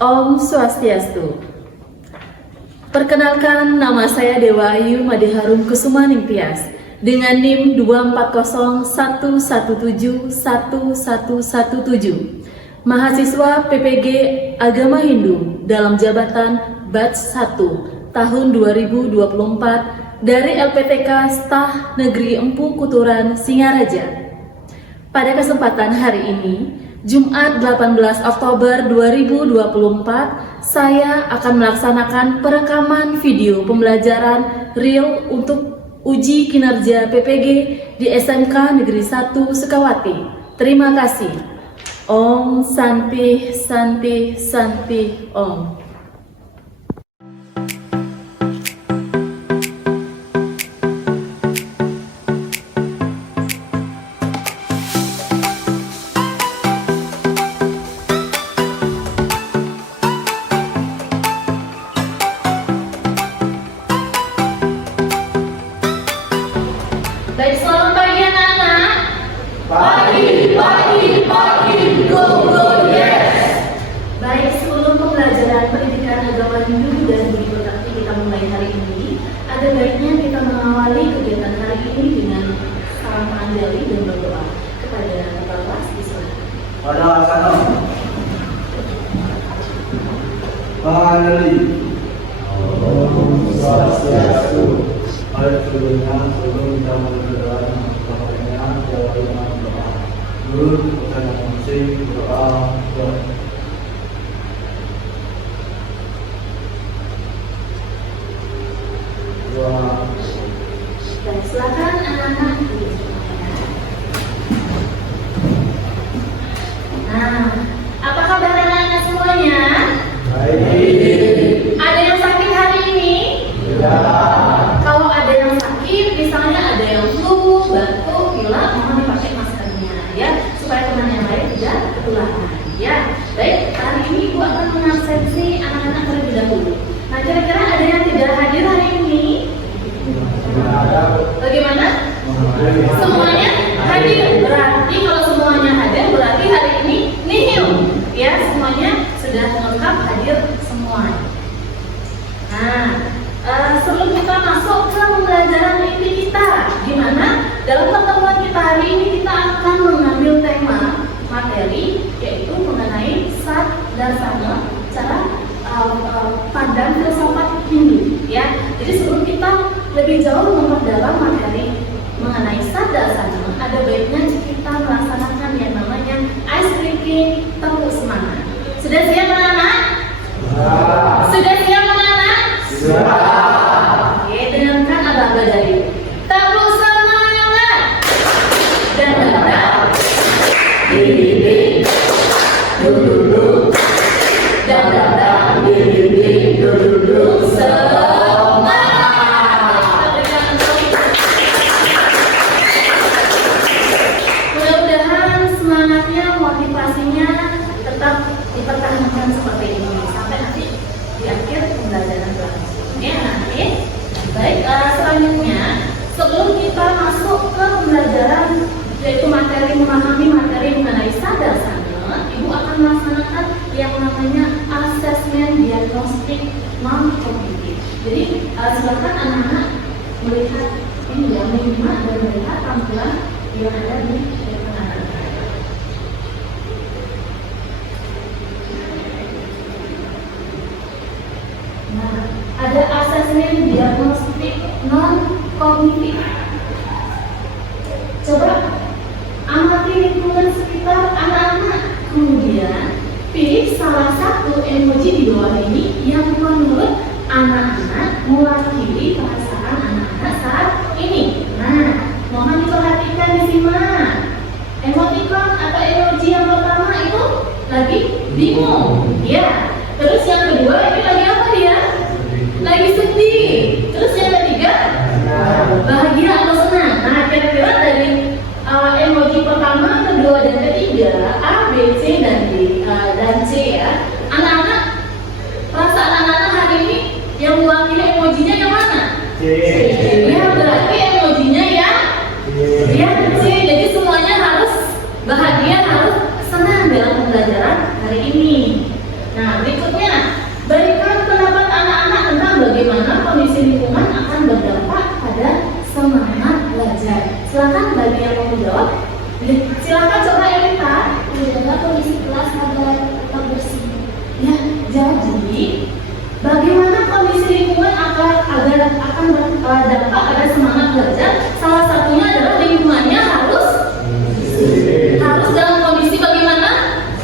Om Swastiastu. Perkenalkan, nama saya Dewa Ayu Madeharum Kusumaning Tias dengan NIM 24011711117, mahasiswa PPG Agama Hindu dalam jabatan Batch 1 tahun 2024 dari LPTK Stah Negeri Empu Kuturan Singaraja. Pada kesempatan hari ini, Jumat 18 Oktober 2024, saya akan melaksanakan perekaman video pembelajaran real untuk uji kinerja PPG di SMK Negeri 1 Sukawati. Terima kasih. Om Santi Santi Santi Om. Baik, selamat pagi anak-anak. Pagi, go, yes. Baik, sebelum pembelajaran pendidikan agama Hindu dan budi pekerti kita mulai hari ini, ada baiknya kita mengawali kegiatan hari ini dengan salam anjali dan berdoa kepada Bapak kelas di sana. Pada salam menganjali Om Swastiastu. Baik, sebelum kita berdoa, pertanyaan jawaban doa. Dulu pertanyaan masing doa. Dan silakan anak-anak. Nah, apa kabar anak-anak semuanya? Baik. Ada yang sakit hari ini? Ya. Kalau ada yang sakit, misalnya ada yang flu, batuk, pilek, mohon dipakai maskernya ya, supaya teman yang lain tidak ketularan ya. Baik, hari ini Ibu akan mengabsensi anak-anak terlebih dahulu. Nah, kira-kira ada yang tidak hadir hari ini? Bagaimana? Semuanya hadir. Berarti kalau semuanya hadir, berarti hari ini nihil ya, semuanya sudah lengkap hadir semua. Nah, sebelum kita masuk ke pembelajaran inti kita, gimana? Dalam pertemuan kita hari ini kita akan mengambil tema materi yaitu mengenai Sat Darsana, cara pandang filsafat Hindu ya. Jadi sebelum kita lebih jauh memperdalam materi mengenai Sat Darsana, ada baiknya kita melaksanakan yang namanya ice breaking, tepuk semangat. Sudah siap anak-anak? Sudah siap anak-anak? Oke, dengarkan abang-abang dari tepuk semangat dan datang diri duduk dan datang diri duduk semangat. Mudah-mudahan semangatnya, motivasinya tetap dipertahankan seperti ini sampai nanti di akhir pembelajaran berlangsung. Ya, nanti. Baik, selanjutnya sebelum kita masuk ke pembelajaran yaitu memahami materi mengenai Sat Darsana, Ibu akan melaksanakan yang namanya asesmen diagnostik non kognitif. Jadi silakan anak-anak melihat ini ya, menyimak dan melihat tampilan yang ada di depan. Nah, ada asesmen diagnostik non kognitif. Coba amati lingkungan sekitar anak-anak, kemudian pilih salah satu emoji di bawah ini yang menurut anak-anak mewakili perasaan anak-anak saat ini. Nah, mohon diperhatikan, disimak. Emoticon atau emoji yang pertama itu lagi bingung, ya. Terus yang kedua ini lagi apa dia? Lagi sedih. Terus yang ketiga bahagia atau senang. Nah, kira-kira dari emoji pertama, kedua, dan ketiga A, B, C, dan D dan C ya. Anak-anak, perasaan anak-anak hari ini yang mewakili emojinya yang mana? C. Ya, berarti emojinya ya C. Jadi semuanya harus bahagia, harus senang dalam pembelajaran hari ini. Nah, berikutnya dapat ada semangat belajar, salah satunya adalah lingkungannya harus dalam kondisi bagaimana?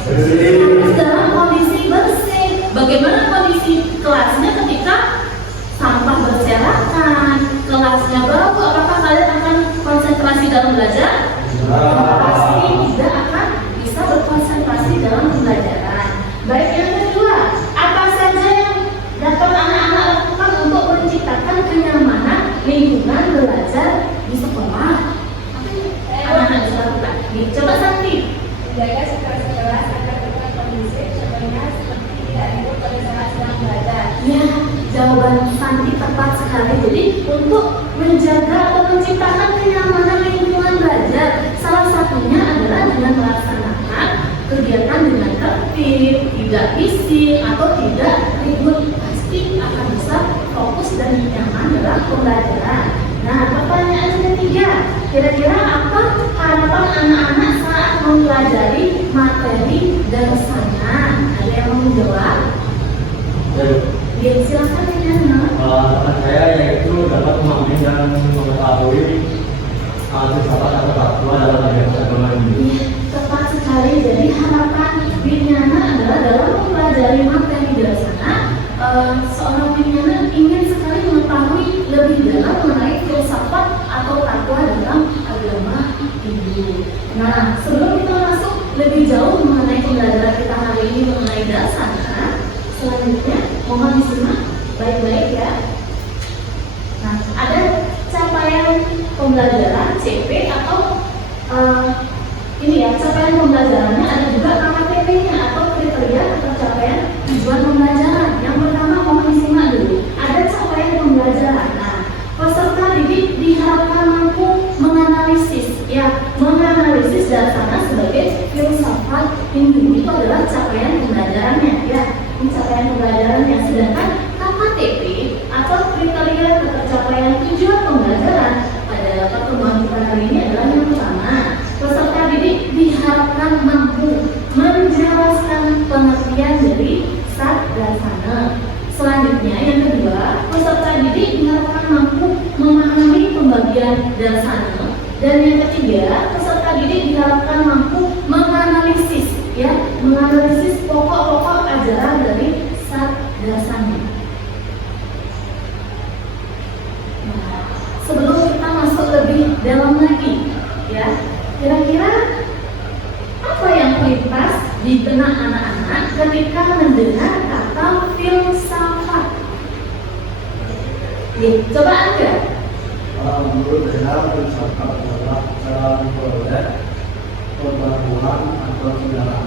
Harus dalam kondisi bersih. Bagaimana kondisi kelasnya ketika sampah berserakan, kelasnya bau, apakah kalian akan konsentrasi dalam belajar? Pasti tidak akan bisa berkonsentrasi dalam pembelajaran. Baik, yang kedua, apa saja yang dapat anak-anak lakukan untuk menciptakan kenyamanan lingkungan belajar di sekolah? Anak-anak bisa lakukan. Coba Santi. Jaga situasi kelas agar tetap kondusif, contohnya seperti tidak ribut pada saat sedang belajar. Ya, jawaban Santi tepat sekali. Jadi untuk menjaga atau menciptakan kenyamanan lingkungan belajar, salah satunya adalah dengan melaksanakan kegiatan dengan tertib, tidak bising atau tidak ribut. Pasti akan bisa fokus dan nyaman dalam pembelajaran. Nah, pertanyaan yang ketiga, kira-kira apa harapan anak-anak saat mempelajari materi dan sana? Ada yang mau menjawab? Ya, silakan ya. Harapan saya yaitu dapat memahami dan mengetahui filsafat atau fatwa dalam agama ini. Iya, tepat sekali. Jadi harapan Winyana adalah dalam mempelajari materi dan sana, seorang Winyana ingin sekali mengetahui lebih dalam mengenai filsafat atau fatwa dalam agama Hindu. Nah, sebelum kita masuk lebih jauh mengenai pembelajaran kita hari ini mengenai dasana, selanjutnya mohon disimak baik-baik ya. Nah, ada capaian pembelajaran CP atau ini ya, capaian pembelajarannya, ada juga KKTP-nya atau kriteria atau capaian tujuan pembelajaran. Yang pertama mohon disimak dulu. Ada capaian pembelajaran. Nah, peserta didik diharapkan mampu menganalisis dasarnya sebagai filsafat Hindu. Itu adalah capaian pembelajarannya ya. Ini capaian pembelajarannya. Sedangkan KKTP atau kriteria tercapaian tujuan pembelajaran pada pertemuan kita hari ini adalah yang pertama, peserta didik diharapkan mampu menjelaskan pengertian dari sadasana. Selanjutnya yang kedua, peserta didik diharapkan mampu memahami pembagian dasana. Dan yang ketiga, peserta didik diharapkan mampu menganalisis pokok-pokok ajaran dari sadasana. Nah, sebelum kita masuk lebih dalam lagi, ya, kira-kira apa yang terlintas di benak anak-anak ketika mendengar kata filsafat? Coba Anda. Menurut saya filsafat adalah cara memperoleh pengetahuan atau sejarah.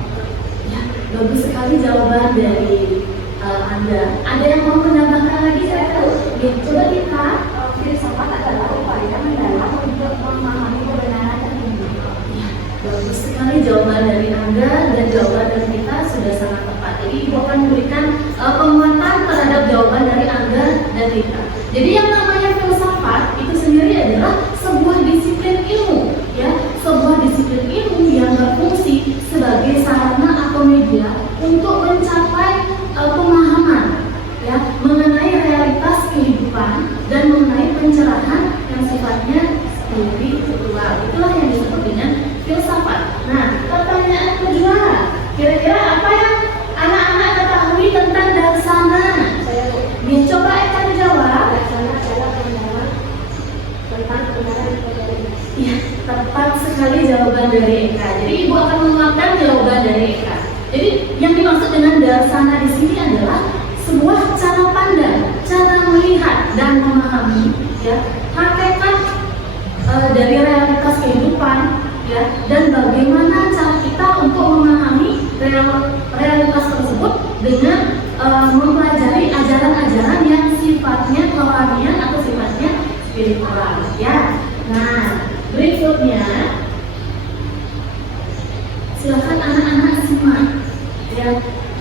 Ya, bagus sekali jawaban dari Anda. Ada yang mau menambahkan lagi? Saya tahu. Coba kita. Filsafat adalah upaya mendalam untuk memahami kebenaran tertinggi. Ya, bagus sekali jawaban dari Anda dan jawaban dari kita sudah sangat tepat. Jadi Ibu akan memberikan penguatan terhadap jawaban dari Anda dan kita. Jadi yang namanya filsafat itu sendiri adalah sebuah disiplin ilmu, ya, sebuah disiplin ilmu yang berfungsi sebagai sarana atau media untuk mencapai pemahaman, ya, mengenai realitas kehidupan dan mengenai pencerahan yang sifatnya spiritual. Itulah yang disebut dengan filsafat. Nah, pertanyaan kedua, kira-kira apa yang anak-anak ketahui tentang dasana? Coba Eka dijawab. Dasana adalah pendapat tentang kebenaran tertinggi. Ya, tepat sekali jawaban dari Eka. Jadi Ibu akan menguatkan jawaban dari Eka. Jadi yang dimaksud dengan dasana di sini adalah sebuah cara pandang, cara melihat dan memahami, ya, hakikat dari realitas kehidupan, ya, dan bagaimana cara kita untuk memahami realitas tersebut dengan mempelajari ajaran-ajaran yang sifatnya rohanian atau sifatnya spiritual, ya. Nah, berikutnya silakan anak-anak simak, ya.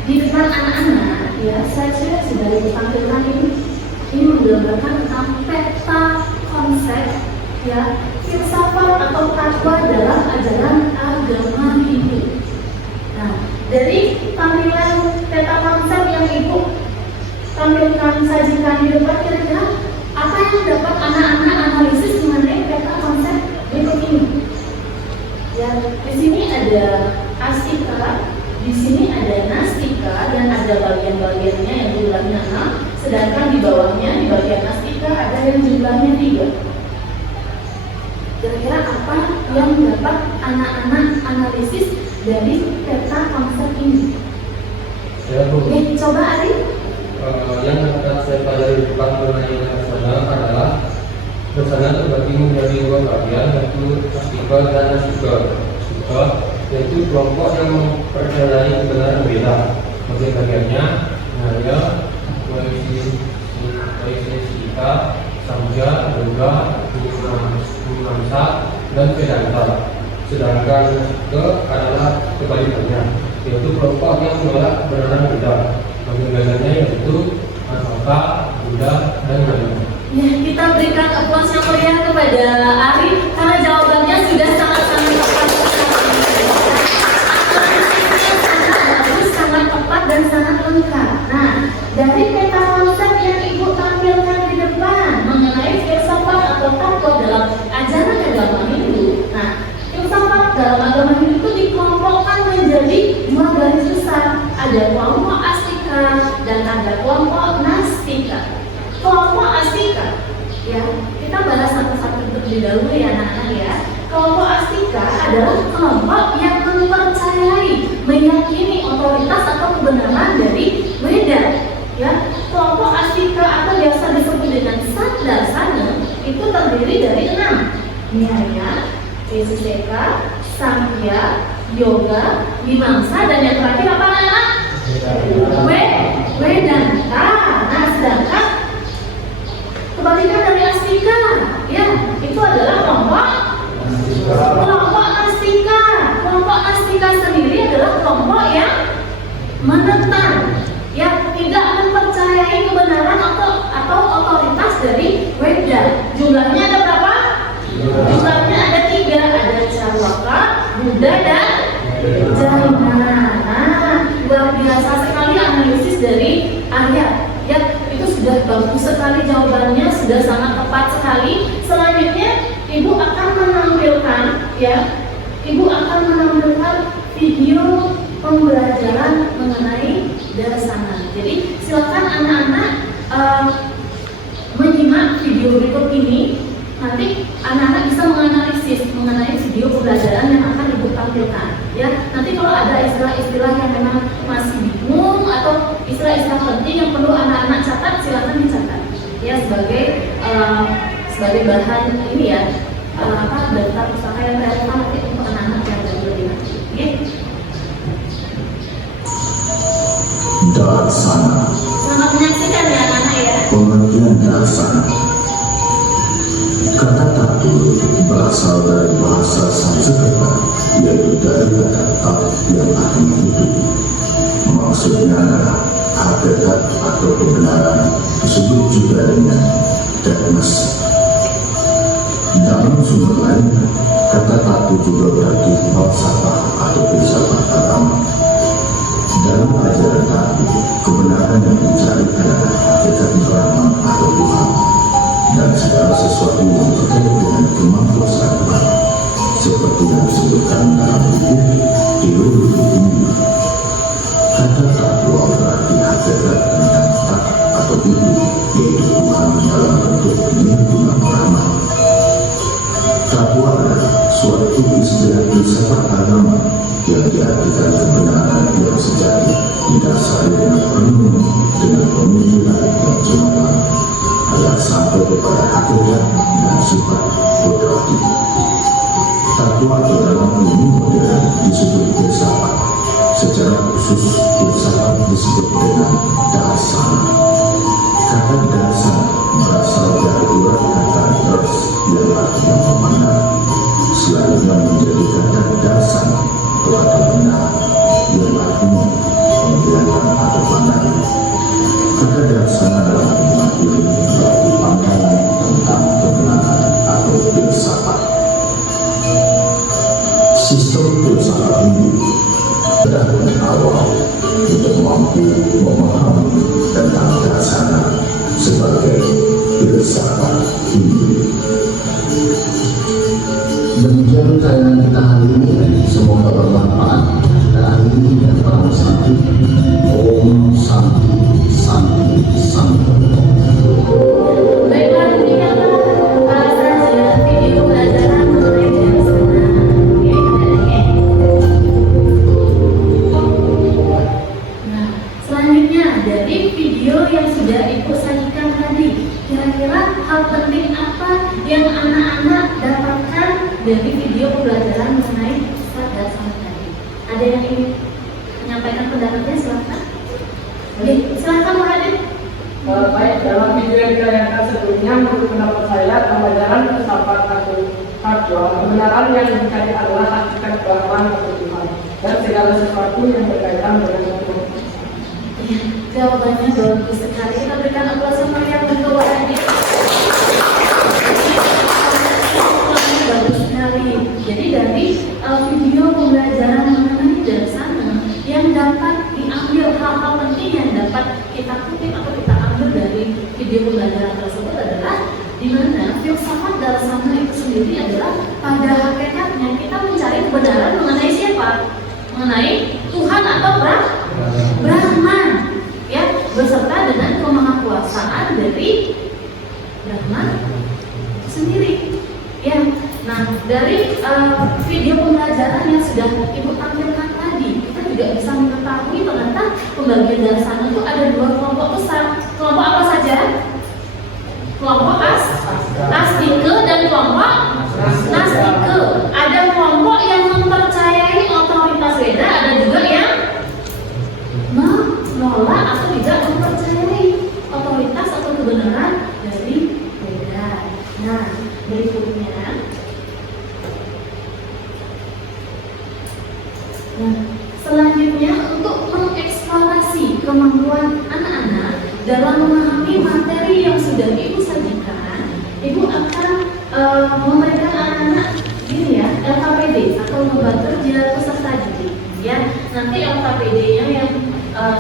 Di depan anak-anak, ya, saya sudah ditampilkan ini menggambarkan tentang peta konsep, ya, filsafat atau fatwa dalam ajaran agama Hindu. Nah, dari tampilan peta konsep yang Ibu tampilkan sajikan di depan, kira-kira yang dapat anak-anak analisis mengenai peta konsep berikut ini? Ya, di sini ada astika, di sini ada nastika, dan ada bagian-bagiannya yang jumlahnya 6, sedangkan di bawahnya di bagian nastika ada yang jumlahnya 3. Kira-kira apa yang dapat anak-anak analisis dari peta konsep ini? Ya, Bu. Oke, coba Ari. Yang dapat saya pelajari tentang mengenai nasional adalah nasional terbagi menjadi 2 bagian, yaitu astika dan nastika. Astika yaitu kelompok yang mempercayai kebenaran beda. Bagian-bagiannya Naya, Waisesika, Samja, Yoga, Mimamsa, dan Vedanta. Sedangkan nastika adalah kebalikannya, yaitu kelompok yang menolak kebenaran beda. Bagian-bagiannya yaitu Asaka, Buddha, dan Naya. Ya, kita berikan applause yang meriah kepada Ari karena jawabannya sudah sangat-sangat tepat. Sangat tepat dan sangat lengkap. Nah, dari peta konsep yang Ibu tampilkan di depan mengenai filsafat atau takwa dalam ajaran agama Hindu. Nah, filsafat dalam agama Hindu itu dikelompokkan menjadi 2 garis besar. Ada kelompok astika dan ada kelompok nastika. Kelompok astika, ya, kita bahas satu-satu terlebih dahulu ya anak-anak ya. Kelompok astika adalah kelompok yang mempercayai, meyakini otoritas atau kebenaran dari Weda. Ya, kelompok astika atau biasa disebut dengan Sandarsana itu terdiri dari 6: Nyaya, Vaisesika, Samkhya, Yoga, Mimamsa, dan yang terakhir apa anak? Vedanta. Nah, sedangkan kebalikan dari astika, ya, itu adalah kelompok nastika. Kelompok nastika sendiri adalah kelompok yang menentang, ya, tidak mempercayai kebenaran atau otoritas dari Weda. Jumlahnya ada berapa? Jumlahnya ada 3, ada Charwaka, Buddha, dan Jaina. Nah, luar biasa sekali analisis dari Arya. Ya, itu sudah bagus sekali jawabannya, sudah sangat tepat sekali. Selanjutnya, Ibu akan menampilkan, ya, Ibu akan menampilkan video pembelajaran mengenai darsana. Jadi, silakan anak-anak menyimak video berikut ini. Nanti anak-anak bisa menganalisis mengenai video pembelajaran yang akan Ibu tampilkan. Ya, nanti kalau ada istilah-istilah yang memang masih bingung atau istilah-istilah penting yang perlu anak-anak catat, silakan dicatat. Ya, sebagai bahan ini ya, daftar pustaka yang relevan nanti untuk anak-anak yang lebih lanjut. Oke? Darsana. Selamat menyaksikan ya anak-anak ya. Pengertian darsana. Kata tatu berasal dari bahasa Sanskerta, yaitu dari kata tak yang artinya itu. Maksudnya adalah hakikat atau kebenaran, disebut juga dengan dogmas. Dalam sumber lain, kata tatu juga berarti falsafah atau filsafat agama. Dalam ajaran tatu, kebenaran yang dicari adalah hakikat Brahman atau Tuhan, dan segala sesuatu yang terkait dengan kemampuan Tuhan, seperti yang disebutkan dalam buku teologi ini. Kata takwa berarti hakikat tentang tak atau itu, yaitu Tuhan dalam bentuk lingkungan Brahman. Takwa adalah suatu istilah filsafat agama yang diartikan kebenaran yang sejati, didasari dengan penuh dengan pemikiran yang cemerlang, agar sampai kepada hakikat dan sifat kodrati. Takwa dalam ilmu modern disebut filsafat. Secara khusus, filsafat disebut dengan darsana. Kata darsana berasal dari urat kata dars yang artinya memandang. Selanjutnya menjadi kata darsana, kata benar, yang artinya penglihatan atau pandangan. Kata darsana dalam umat ini berarti pandangan tentang kebenaran atau filsafat. Sistem filsafat Hindu masyarakat Hindu. Demikian tayangan kita hari ini, semoga bermanfaat dan akhiri dan para santi. Om Santi Santi Santi. Baiklah, demikianlah saja video pelajaran mengenai Darsana. Nah, selanjutnya dari video yang sudah Ibu sajikan tadi, kira-kira hal penting apa yang anak-anak dapatkan dari video pembelajaran mengenai Darsana tadi? Ada yang ingin menyampaikan pendapatnya? Silakan. Oke, silakan Pak Hadir. Baik, dalam video yang ditayangkan sebelumnya, menurut pendapat saya, pembelajaran filsafat atau faktual, kebenaran yang dicari adalah hakikat Brahman atau Tuhan, dan segala sesuatu yang berkaitan dengan Tuhan. Ya, jawabannya bagus sekali. Kita berikan aplaus meriah untuk Pak Hadir. Bagus sekali. Jadi dari video pembelajaran mengenai Darsana yang dapat diambil hal-hal penting yang dapat kita kutip atau kita ambil dari video pembelajaran tersebut adalah di mana filsafat Darsana itu sendiri adalah pada hakikatnya kita mencari kebenaran mengenai siapa? Mengenai Tuhan atau Brahman, ya, beserta dengan kemahakuasaan dari Brahman sendiri. Ya, nah dari video pembelajaran yang sudah Ibu tampilkan tadi, kita juga bisa mengetahui ternyata pembagian Darsana itu ada dua kelompok besar. Kelompok apa saja? Kelompok Astike dan kelompok Nastike. Ada kelompok yang mempercayai otoritas Weda, ada juga yang menolak atau tidak mempercayai otoritas atau kebenaran dari Weda. Nah, berikutnya, selanjutnya untuk mengeksplorasi kemampuan anak-anak dalam memahami materi yang sudah Ibu sajikan, Ibu akan memberikan anak-anak ini ya, LKPD atau lembar kerja peserta didik. Ya, nanti LKPD-nya yang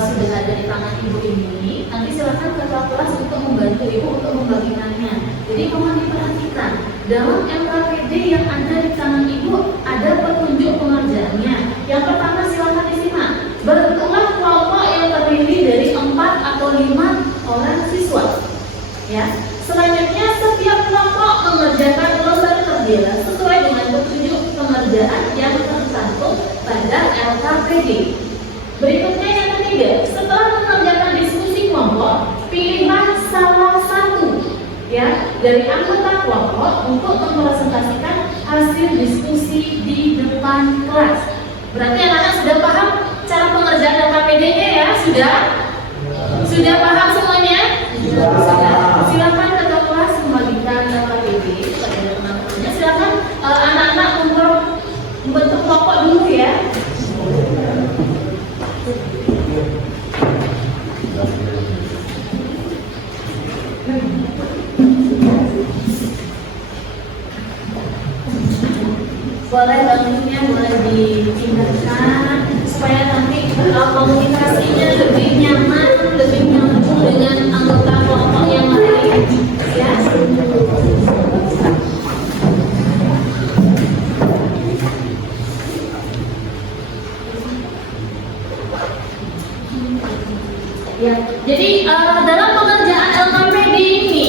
sudah ada di tangan Ibu ini, nanti silakan ketua kelas untuk membantu Ibu untuk membagikannya. Jadi mohon diperhatikan, dalam LKPD yang ada di tangan Ibu ada petunjuk pengerjaannya. Yang pertama silakan disimak. Bentuklah kelompok yang terdiri dari 4 atau 5 orang siswa. Ya. Selanjutnya setiap kelompok mengerjakan lembar kerja sesuai dengan petunjuk pengerjaan yang tercantum pada LKPD. Berikutnya yang ketiga, setelah mengerjakan diskusi kelompok, pilihlah salah satu ya dari anggota kelompok untuk mempresentasikan hasil diskusi di depan kelas. Berarti anak-anak sudah paham cara pengerjaan LKPD-nya ya? Sudah paham semuanya? Sudah. Silakan ketua kelas membagikan LKPD kepada teman-temannya. Silakan anak-anak membentuk kelompok dulu ya. Boleh bangunnya boleh dipindahkan supaya nanti komunikasinya lebih nyaman, lebih nyambung dengan anggota kelompok yang lain. Ya. Ya, jadi dalam pengerjaan LKPD ini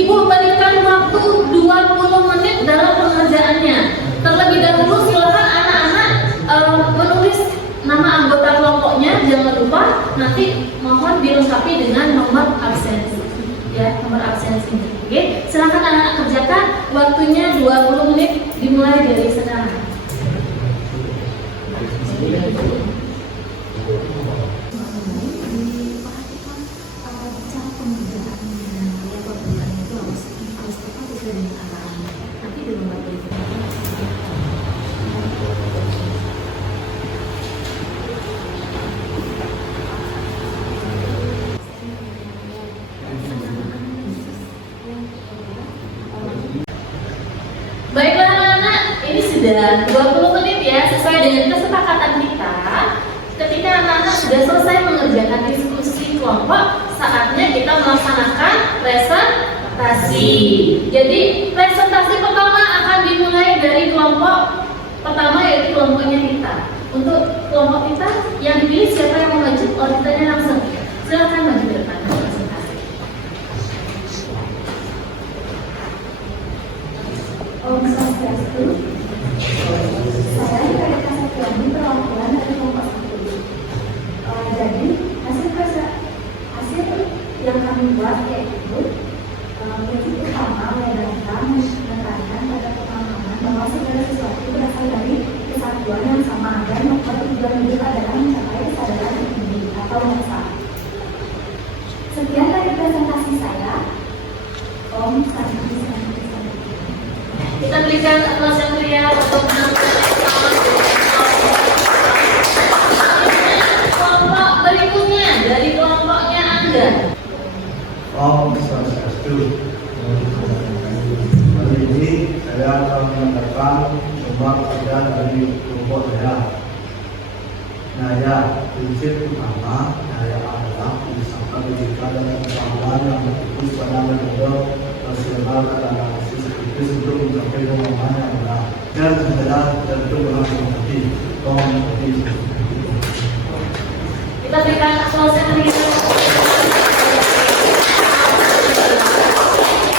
Ibu berikan waktu 20 menit dalam pengerjaannya. Terlebih dahulu silakan anak-anak menulis nama anggota kelompoknya, jangan lupa nanti mohon dilengkapi dengan nomor absensi. Ya, nomor absensi. Oke, silakan anak-anak kerjakan, waktunya 20 menit dimulai dari sekarang. Baiklah anak-anak, ini sudah 20 menit ya, sesuai dengan kesepakatan kita. Ketika anak-anak sudah selesai mengerjakan diskusi kelompok, saatnya kita melaksanakan presentasi. Jadi presentasi pertama akan dimulai dari kelompok pertama, yaitu kelompoknya kita. Untuk kelompok kita yang dipilih siapa yang mau maju? Oh, ditanya langsung. Silakan maju ke depan presentasi. Om Swastiastu. Saya Rika Septiani, perwakilan dari kelompok 1. Jadi hasil yang kami buat yaitu prinsip utama menekankan pada pemahaman bahwa segala sesuatu berasal dari kesatuan yang sama dan tujuan hidup adalah mencapai kesadaran tinggi atau masa. Sekian dari presentasi saya. Om Santi. Kita berikan aplaus yang meriah untuk kelompok berikutnya dari kelompoknya Angga. Om Swastiastu. Hari ini saya akan menyampaikan sumpah kerja dari kelompok saya. Naya, prinsip utama Naya adalah usaha pendidikan dan pengetahuan yang berfokus pada metode rasional dan analisis kritis untuk mencapai pemahaman yang benar dan sekedar tentu menghormati. Kita berikan aplaus yang meriah.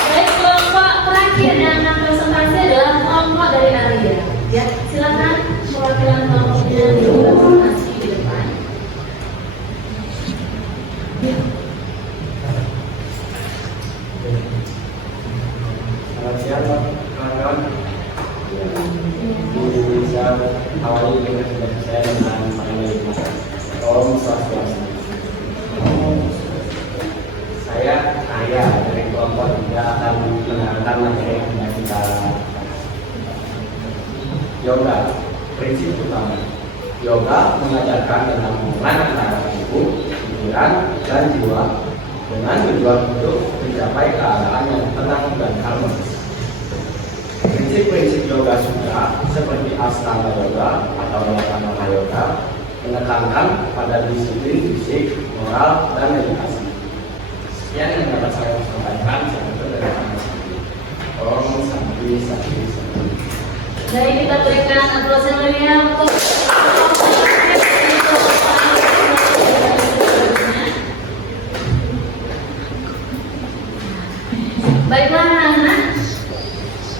Baik, kelompok terakhir yang akan presentasi adalah kelompok dari Arya. Ya, silakan perwakilan kelompoknya dipresentasi di depan. Selamat siang, kawan-kawan. Bisa awali dengan presentasi saya dengan mengenai Om Swastiastu. Saya Arya dari kelompok 3 akan menerangkan materi yang sudah kita yoga. Prinsip utama yoga mengajarkan tentang hubungan antara tubuh, pikiran, dan jiwa dengan tujuan untuk mencapai keadaan yang tenang dan harmonis. Prinsip-prinsip yoga sutra seperti Ashtanga Yoga atau Nirvana Yoga menekankan pada disiplin fisik, moral, dan meditasi. Sekian yang dapat saya sampaikan. Saya tutup dari tangan saya. Om Santi. Baik, kita berikan aplaus yang meriah untuk baiklah anak-anak,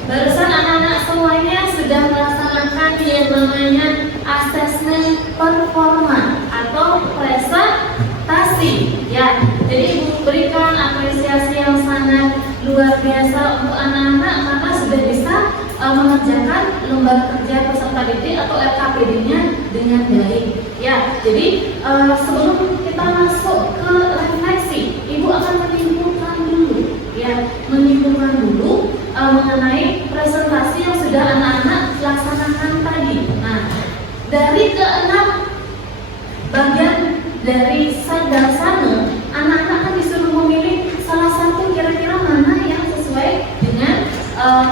barusan anak-anak semuanya sudah melaksanakan yang namanya asesmen performa atau presentasi ya. Jadi Ibu berikan apresiasi yang sangat luar biasa untuk anak-anak karena sudah bisa mengerjakan lembar kerja peserta didik atau LKPD-nya dengan baik ya. Jadi sebelum kita masuk ke refleksi, Ibu akan menyimpulkan dulu ya, mengenai presentasi yang sudah anak-anak laksanakan tadi. Nah, dari ke-6 bagian dari Sadasana, anak-anak akan disuruh memilih salah satu kira-kira mana yang sesuai dengan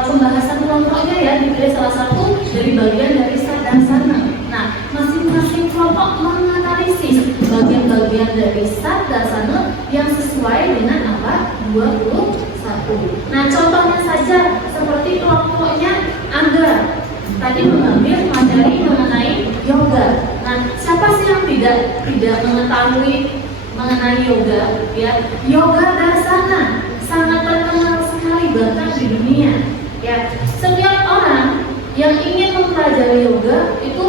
pembahasan kelompoknya ya, dipilih salah satu dari bagian dari Sadasana. Nah, masing-masing kelompok menganalisis bagian-bagian dari Sadasana yang sesuai dengan apa? 21. Nah, contohnya saja seperti kelompoknya Angga tadi mengambil materi mengenai yoga. Nah, siapa sih yang tidak mengetahui mengenai yoga? Ya, yoga dasana sangat terkenal sekali bahkan di dunia. Ya, setiap orang yang ingin mempelajari yoga itu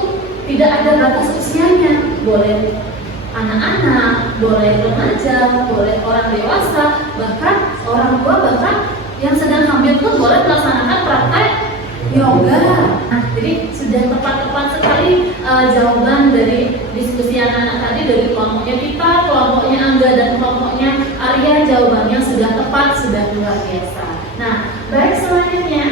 tidak ada batas usianya. Boleh anak-anak, boleh remaja, boleh orang dewasa, bahkan orang tua, bahkan yang sedang hamil pun boleh melaksanakan praktek yoga. Nah, jadi sudah tepat sekali jawaban dari diskusi anak-anak tadi dari kelompoknya kita, kelompoknya Angga dan kelompoknya Arya. Jawabannya sudah tepat, sudah luar biasa. Nah, baik, selanjutnya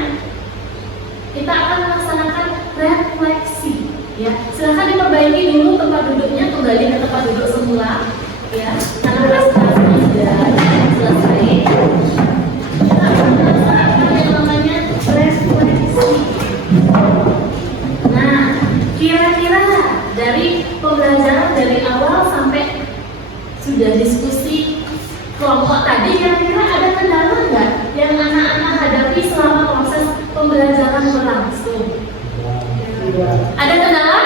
kita akan melaksanakan refleksi. Ya, silahkan diperbaiki dulu tempat duduknya, kembali ke tempat duduk semula. Ya, karena presentasinya sudah selesai. Kita akan melaksanakan yang namanya refleksi. Nah, kira-kira dari pembelajaran dari awal sampai sudah diskusi kelompok tadi, kira-kira ada kendala nggak yang anak-anak hadapi pembelajaran berlangsung? Ada kendala?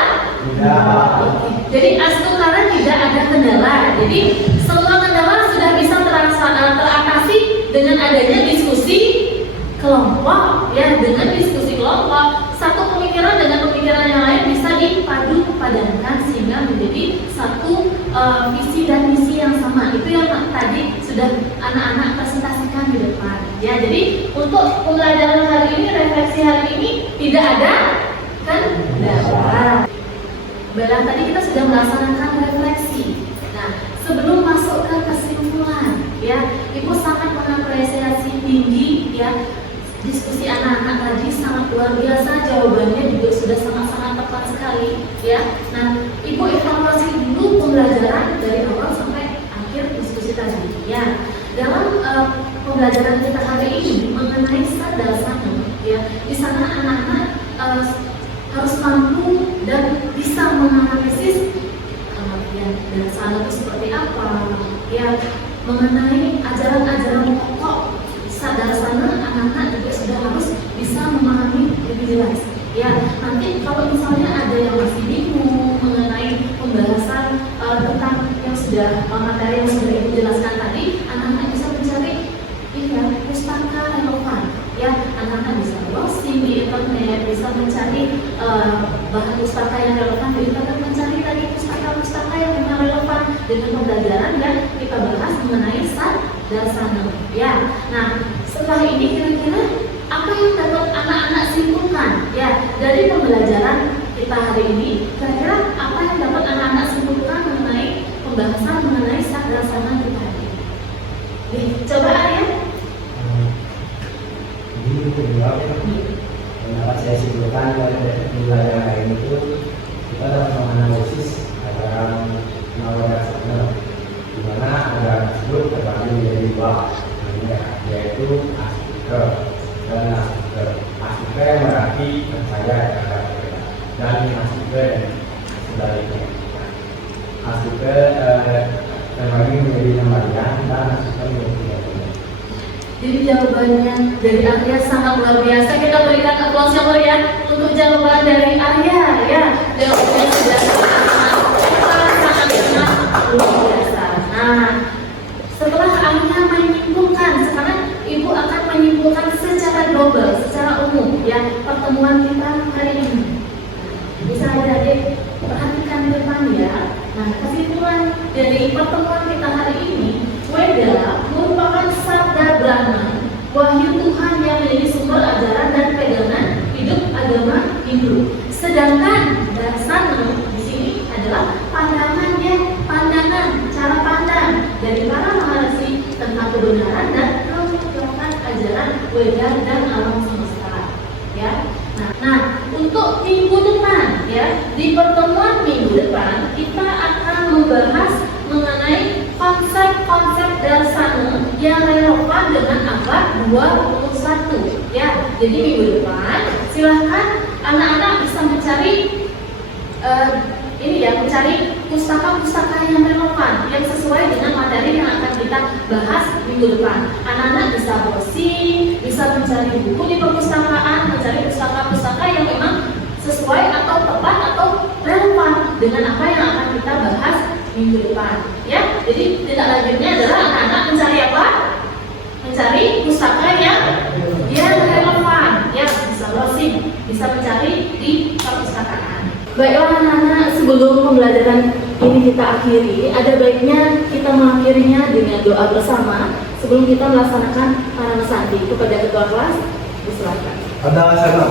Oke. Jadi sekarang tidak ada kendala. Jadi semua kendala sudah bisa teratasi dengan adanya diskusi kelompok. Ya, dengan diskusi kelompok, satu pemikiran dengan pemikiran yang lain bisa dipadu padankan sehingga menjadi satu visi dan misi yang sama. Itu yang tadi sudah anak-anak presentasikan di depan. Ya, jadi untuk pembelajaran hari ini, refleksi hari ini tidak ada kendala. Baiklah, tadi kita sudah melaksanakan refleksi. Nah, sebelum masuk ke kesimpulan, ya, Ibu sangat mengapresiasi tinggi ya diskusi anak-anak tadi, sangat luar biasa, jawabannya juga sudah sangat-sangat tepat sekali, ya. Nah, Ibu evaluasi dulu pembelajaran dari awal sampai akhir diskusi tadi, ya. Dalam pembelajaran kita hari ini mengenai sadasana, ya, di sana anak-anak harus mampu dan bisa menganalisis ya, dasar itu seperti apa, ya, mengenai ajaran-ajaran pokok sadasana, anak-anak juga sudah harus bisa memahami lebih jelas. Ya, nanti kalau misalnya ada yang masih bingung mengenai pembahasan tentang yang sudah materi yang sudah Ibu jelaskan tadi, anak-anak bisa mencari pustaka relevan. Ya, anak-anak bisa browsing di internet, bisa mencari bahan pustaka yang relevan di internet, mencari tadi pustaka-pustaka yang memang relevan dengan pembelajaran yang kita bahas mengenai sadasana. Ya, nah setelah ini kira-kira apa yang dapat anak-anak simpulkan ya dari pembelajaran kita hari ini? Kira-kira apa yang dapat anak-anak simpulkan mengenai pembahasan mengenai sadasana kita hari ini? Coba Arya. Ini kedua, pendapat saya simpulkan dari pembelajaran hari ini itu kita dapat menganalisis ajaran Nawacana, di mana ajaran tersebut terbagi menjadi dua, yaitu Astika dan Nastika. Astika yang berarti percaya kepada Tuhan, dan Nastika dan sebaliknya. Astika terbagi menjadi 6 bagian dan Nastika menjadi 3 bagian. Jadi jawabannya dari Arya sangat luar biasa. Kita berikan aplaus yang meriah untuk jawaban dari Arya. Ya, jawabannya sudah sangat luar biasa. Nah, setelah Arya menyimpulkan, sekarang Ibu akan menyimpulkan secara global, secara umum ya pertemuan kita hari ini. Bisa adik-adik perhatikan di depan ya. Nah, kesimpulan dari pertemuan kita hari ini, Weda merupakan sabda Brahma, wahyu Tuhan yang menjadi sumber ajaran dan pegangan hidup agama Hindu. Sedangkan dasana di sini adalah pandangan, cara pandang dari para maharsi tentang kebenaran dan kemuliaan ajaran Weda dan alam semesta. Ya. Nah, untuk minggu depan, ya, di pertemuan minggu depan kita akan membahas mengenai konsep-konsep dasana yang relevan dengan abad 21. Ya, jadi minggu depan silahkan anak-anak bisa mencari mencari pustaka-pustaka yang relevan, yang sesuai dengan materi yang akan kita bahas minggu depan. Anak-anak bisa browsing, bisa mencari buku di perpustakaan, mencari pustaka-pustaka yang memang sesuai atau tepat atau relevan dengan apa yang akan kita bahas minggu depan. Ya, jadi tindak lanjutnya adalah anak-anak mencari apa? Mencari pustaka yang relevan, ya, bisa browsing, bisa mencari di perpustakaan. Baiklah anak-anak, sebelum pembelajaran ini kita akhiri, ada baiknya kita mengakhirinya dengan doa bersama sebelum kita melaksanakan parana sandi. Kepada ketua kelas, diserahkan. Ada salam.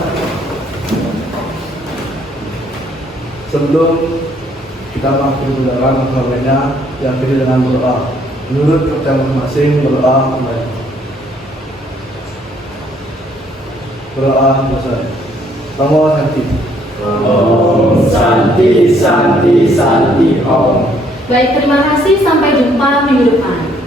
Sebelum kita mengakhiri pembelajaran semuanya diakhiri dengan berdoa. Menurut kepercayaan masing-masing, berdoa kembali. Berdoa selesai. Namo Santi. Om Santi Santi Santi Om. Baik, terima kasih. Sampai jumpa minggu depan.